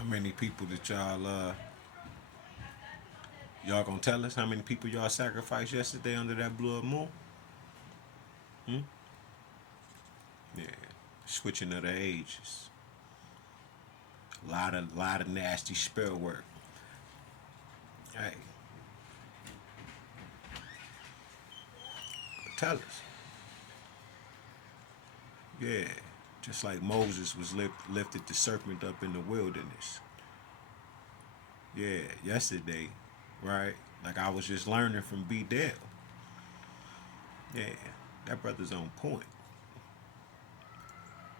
How many people that y'all gonna tell us how many people y'all sacrificed yesterday under that blood moon? Hmm? Yeah. Switching of the ages. A lot of nasty spell work. Hey, tell us. Yeah. Just like Moses was lifted the serpent up in the wilderness. Yeah, yesterday, right? Like I was just learning from B Dell. Yeah, that brother's on point.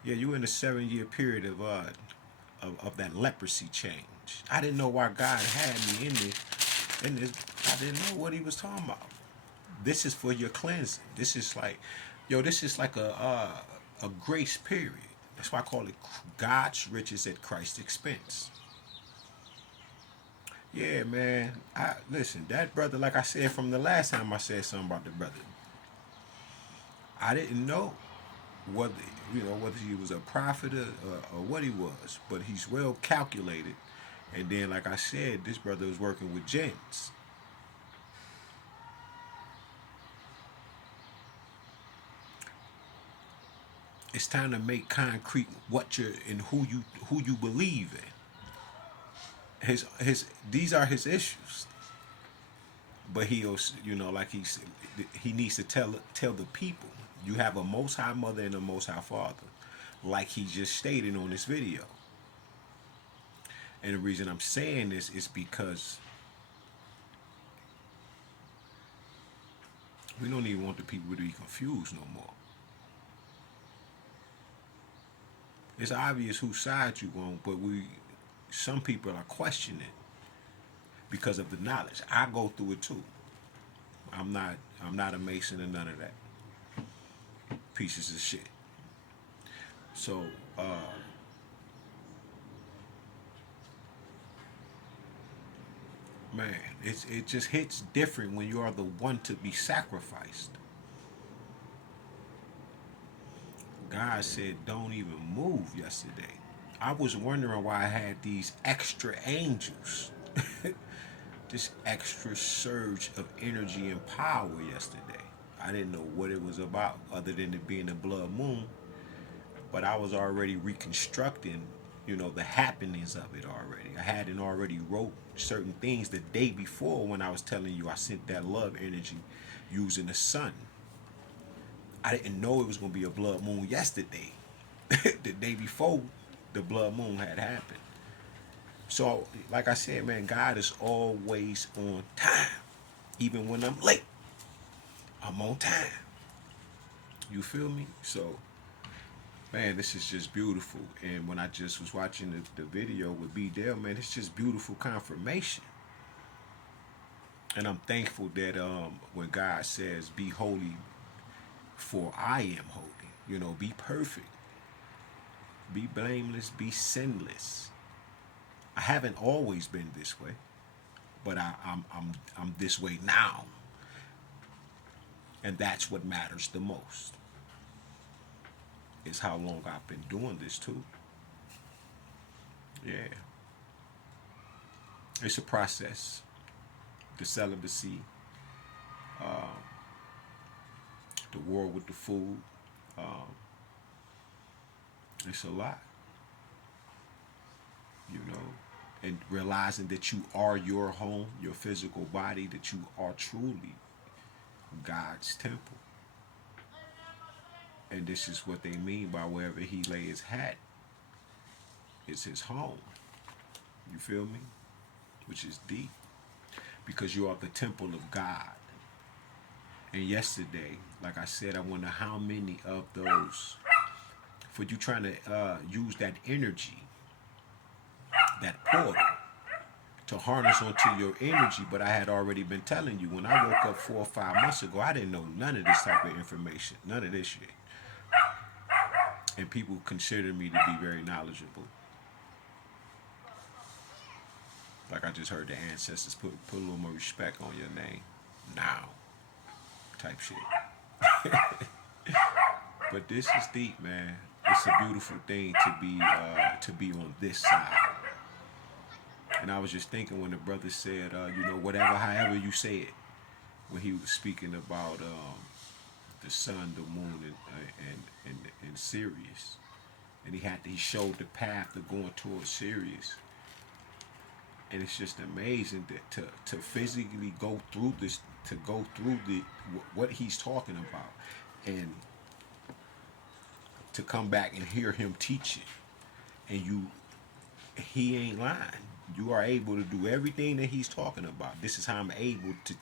Yeah, you in a 7 year period of that leprosy change. I didn't know why God had me in this. I didn't know what he was talking about. This is for your cleansing. This is like, yo, this is like a grace period. That's why I call it God's riches at Christ's expense. Yeah, man. I listen. That brother, like I said from the last time I said something about the brother, I didn't know whether whether he was a prophet or what he was, but he's well calculated. And then, like I said, this brother was working with gens. It's time to make concrete what you're and who you believe in. His these are his issues, but he'll like he needs to tell the people you have a Most High Mother and a Most High Father, like he just stated on this video. And the reason I'm saying this is because we don't even want the people to be confused no more. It's obvious whose side you on, but some people are questioning because of the knowledge. I go through it too. I'm not I'm not a Mason or none of that. Pieces of shit. So man, it just hits different when you are the one to be sacrificed. God said don't even move yesterday. I was wondering why I had these extra angels. This extra surge of energy and power yesterday. I didn't know what it was about other than it being a blood moon, but I was already reconstructing, the happenings of it already. I hadn't already wrote certain things the day before when I was telling you I sent that love energy using the sun. I didn't know it was going to be a blood moon yesterday. The day before the blood moon had happened. So, like I said, man, God is always on time. Even when I'm late, I'm on time. You feel me? So, man, this is just beautiful. And when I just was watching the video with B Dale, man, it's just beautiful confirmation. And I'm thankful that when God says, be holy for I am holy, be perfect, be blameless, be sinless. I haven't always been this way, but I'm this way now. And that's what matters the most. Is how long I've been doing this too. Yeah. It's a process. The celibacy, the war with the food. Um, it's a lot, you know. And realizing that you are your home, your physical body, that you are truly God's temple. And this is what they mean by wherever he lay his hat, it's his home. You feel me? Which is deep. Because you are the temple of God. And yesterday, like I said, I wonder how many of those, for you trying to use that energy, that portal, to harness onto your energy. But I had already been telling you when I woke up 4 or 5 months ago, I didn't know none of this type of information, none of this shit. And people consider me to be very knowledgeable. Like I just heard the ancestors put a little more respect on your name now, type shit. But this is deep, man. It's a beautiful thing to be on this side. And I was just thinking when the brother said, whatever, however you say it, when he was speaking about the sun, the moon, and Sirius, and he showed the path of going towards Sirius, and it's just amazing that to physically go through this, to go through what he's talking about, and to come back and hear him teach it, and he ain't lying. You are able to do everything that he's talking about. This is how I'm able to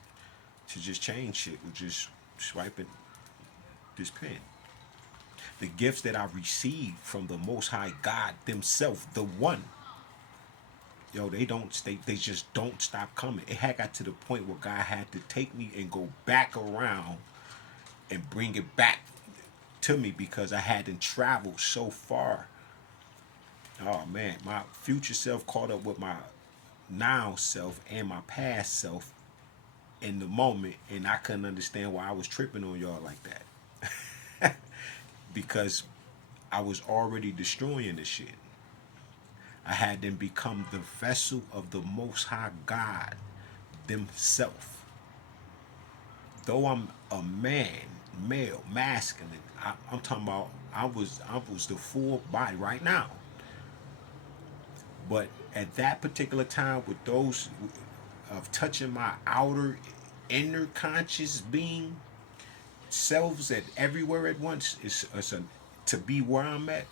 just change shit with just swiping this pen. The gifts that I received from the Most High God themselves, the one. Yo, they just don't stop coming. It had got to the point where God had to take me and go back around and bring it back to me because I hadn't traveled so far. Oh man, my future self caught up with my now self and my past self in the moment, and I couldn't understand why I was tripping on y'all like that. Because I was already destroying the shit. I had them become the vessel of the Most High God themselves. Though I'm a man, male, masculine, I'm talking about I was the full body right now. But at that particular time, with those of touching my outer, inner conscious being selves at everywhere at once, to be where I'm at.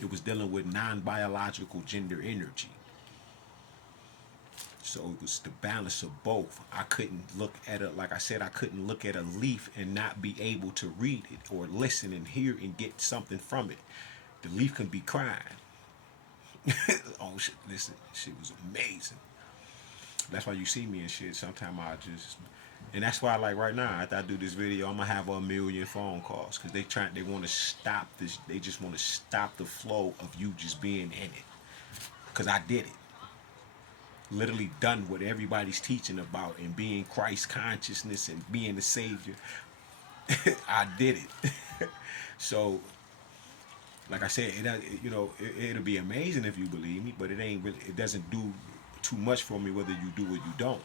It was dealing with non-biological gender energy. So it was the balance of both. I couldn't look at it, like I said, I couldn't look at a leaf and not be able to read it or listen and hear and get something from it. The leaf can be crying. Oh shit, listen, shit was amazing. That's why you see me and shit. Sometimes and that's why, like right now, after I do this video, I'm gonna have 1,000,000 phone calls because they want to stop this. They just want to stop the flow of you just being in it. Because I did it. Literally done what everybody's teaching about and being Christ consciousness and being the Savior. I did it. So, like I said, it'll be amazing if you believe me, but it ain't really. It doesn't do too much for me whether you do or you don't.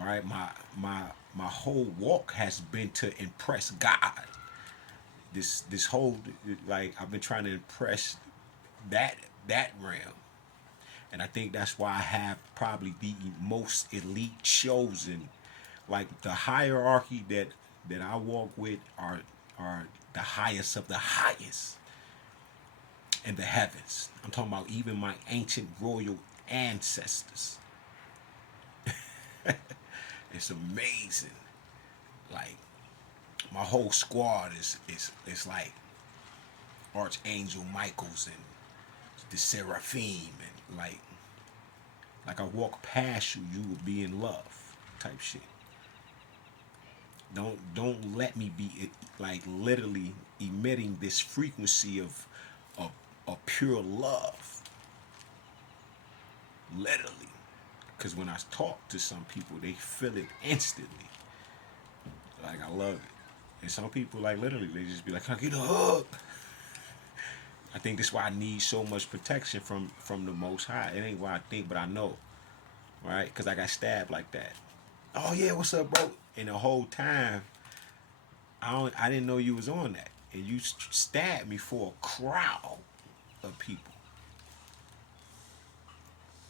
All right, my whole walk has been to impress God. This whole, like, I've been trying to impress that realm. And I think that's why I have probably the most elite chosen. Like the hierarchy that I walk with are the highest of the highest in the heavens. I'm talking about even my ancient royal ancestors. It's amazing. Like my whole squad is like Archangel Michaels and the Seraphim, and like I walk past you, you will be in love type shit. Don't let me be like literally emitting this frequency of pure love. Literally. Because when I talk to some people, they feel it instantly. Like I love it. And some people, like, literally, they just be like, "Can I get a hug?" I think that's why I need so much protection from the Most High. It ain't what I think, but I know, right? Because I got stabbed like that. Oh yeah, what's up, bro? And the whole time, I didn't know you was on that, and you stabbed me for a crowd of people.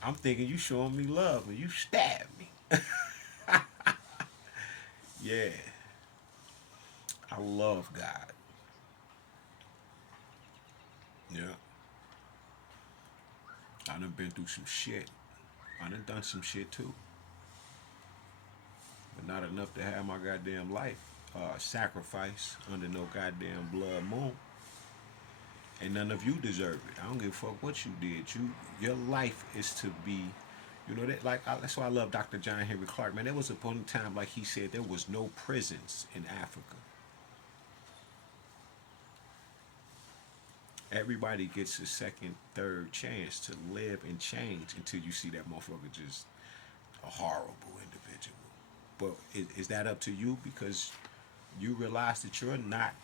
I'm thinking you showing me love, and you stabbed me. Yeah, I love God. Yeah, I done been through some shit. I done some shit too, but not enough to have my goddamn life sacrifice under no goddamn blood moon. And none of you deserve it. I don't give a fuck what you did. Your life is to be, that, like, that's why I love Dr. John Henry Clark. Man, there was a point in time, like he said, there was no prisons in Africa. Everybody gets a second, third chance to live and change until you see that motherfucker just a horrible individual. But is that up to you? Because you realize that you're not